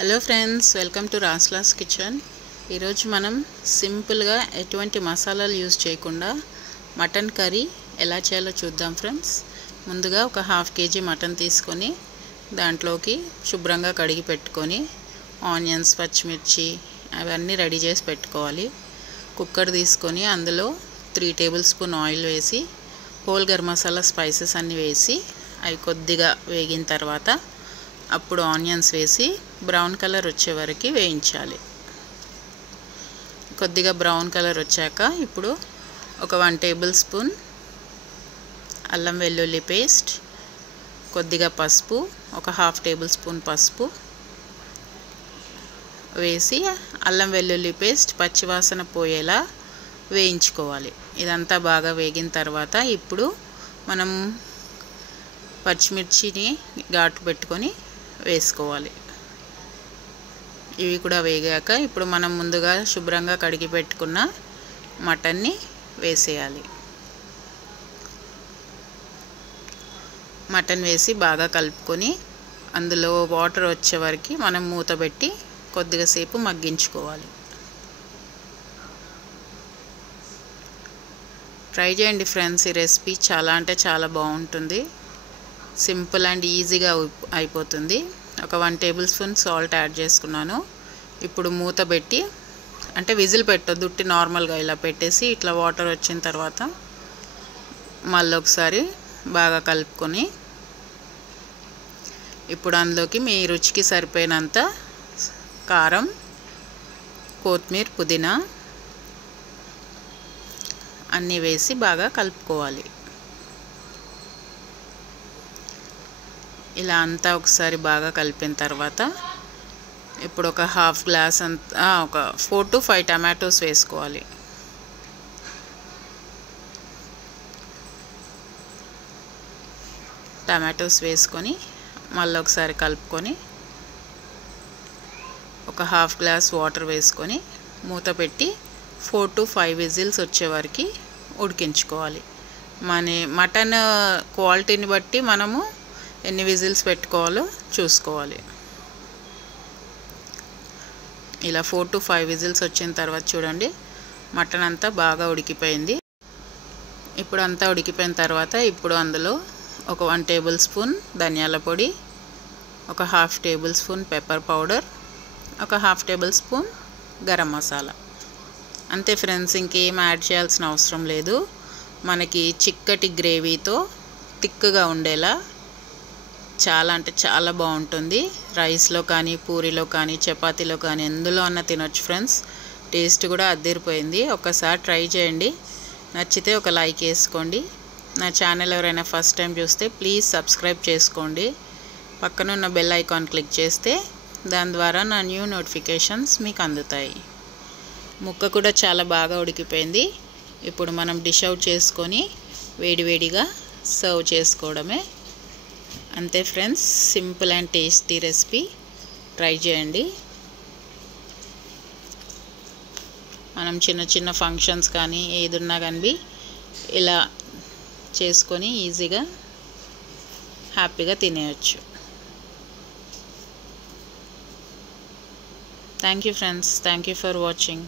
Hello friends, welcome to రాస్లాస్ kitchen. ఈరోజు మనం సింపుల్గా ఎటువంటి మసాలాలు యూజ్ చేయకుండా మటన్ కర్రీ ఎలా చేయాలో చూద్దాం ఫ్రెండ్స్. ముందుగా ఒక హాఫ్ కేజీ మటన్ తీసుకొని దాంట్లోకి శుభ్రంగా కడిగి పెట్టుకొని ఆనియన్స్, పచ్చిమిర్చి అవన్నీ రెడీ చేసి పెట్టుకోవాలి. కుక్కర్ తీసుకొని అందులో 3 టేబుల్ స్పూన్ ఆయిల్ వేసి హోల్ గరం మసాలా స్పైసెస్ అన్నీ వేసి అవి కొద్దిగా వేగిన తర్వాత అప్పుడు ఆనియన్స్ వేసి బ్రౌన్ కలర్ వచ్చే వరకు వేయించాలి. కొద్దిగా బ్రౌన్ కలర్ వచ్చాక ఇప్పుడు ఒక 1 టేబుల్ స్పూన్ అల్లం వెల్లుల్లి పేస్ట్, కొద్దిగా పసుపు, ఒక హాఫ్ టేబుల్ స్పూన్ పసుపు వేసి అల్లం వెల్లుల్లి పేస్ట్ పచ్చివాసన పోయేలా వేయించుకోవాలి. ఇదంతా బాగా వేగిన తర్వాత ఇప్పుడు మనం పచ్చిమిర్చిని ఘాటు పెట్టుకొని వేసుకోవాలి. ఇవి కూడా వేగాక ఇప్పుడు మనం ముందుగా శుభ్రంగా కడిగి పెట్టుకున్న మటన్ని వేసేయాలి. మటన్ వేసి బాగా కలుపుకొని అందులో వాటర్ వచ్చే వరకు మనం మూత పెట్టి కొద్దిగా సేపు మగ్గించుకోవాలి. ట్రై చేయండి ఫ్రెండ్స్, ఈ రెసిపీ చాలా అంటే చాలా బాగుంటుంది. సింపుల్ అండ్ ఈజీగా అయిపోతుంది. ఒక 1 టేబుల్ స్పూన్ సాల్ట్ యాడ్ చేసుకున్నాను. ఇప్పుడు మూత పెట్టి, అంటే విజిల్ పెట్టొద్దు, ఉట్టి నార్మల్గా ఇలా పెట్టేసి ఇట్లా వాటర్ వచ్చిన తర్వాత మళ్ళీ ఒకసారి బాగా కలుపుకొని ఇప్పుడు అందులోకి మీ రుచికి సరిపోయినంత కారం, కొత్తిమీర, పుదీనా అన్నీ వేసి బాగా కలుపుకోవాలి. ఇలా అంతా ఒకసారి బాగా కలిపిన తర్వాత ఇప్పుడు ఒక హాఫ్ గ్లాస్ అంతా ఒక 4 to 5 టమాటోస్ వేసుకోవాలి. టమాటోస్ వేసుకొని మళ్ళీ ఒకసారి కలుపుకొని ఒక హాఫ్ గ్లాస్ వాటర్ వేసుకొని మూత పెట్టి 4 to 5 విజిల్స్ వచ్చే వరకు ఉడికించుకోవాలి. మటన్ క్వాలిటీని బట్టి మనము ఎన్ని విజిల్స్ పెట్టుకోవాలో చూసుకోవాలి. ఇలా 4 to 5 విజిల్స్ వచ్చిన తర్వాత చూడండి మటన్ అంతా బాగా ఉడికిపోయింది. ఇప్పుడు అంతా ఉడికిపోయిన తర్వాత ఇప్పుడు అందులో ఒక 1 టేబుల్ స్పూన్ ధనియాల పొడి, ఒక half tablespoon pepper powder, ఒక half tablespoon garam masala. అంతే ఫ్రెండ్స్, ఇంకేం యాడ్ చేయాల్సిన అవసరం లేదు. మనకి చిక్కటి గ్రేవీతో థిక్గా ఉండేలా చాలా అంటే చాలా బాగుంటుంది. రైస్లో కానీ, పూరీలో కానీ, చపాతీలో కానీ ఎందులో అన్న తినొచ్చు ఫ్రెండ్స్. టేస్ట్ కూడా అదిరిపోయింది. ఒకసారి ట్రై చేయండి. నచ్చితే ఒక లైక్ వేసుకోండి. నా ఛానల్ ఎవరైనా ఫస్ట్ టైం చూస్తే ప్లీజ్ సబ్స్క్రైబ్ చేసుకోండి. పక్కనున్న బెల్ ఐకాన్ క్లిక్ చేస్తే దాని ద్వారా నా న్యూ నోటిఫికేషన్స్ మీకు అందుతాయి. ముక్క కూడా చాలా బాగా ఉడికిపోయింది. ఇప్పుడు మనం డిష్ అవుట్ చేసుకొని వేడివేడిగా సర్వ్ చేసుకోవడమే. అంతే friends, simple and tasty recipe. Try చేయండి. మనం చిన్న చిన్న ఫంక్షన్స్ కానీ ఏదున్నా కానీ ఇలా చేసుకొని ఈజీగా హ్యాపీగా తినేయచ్చు. Thank you friends, thank you for watching.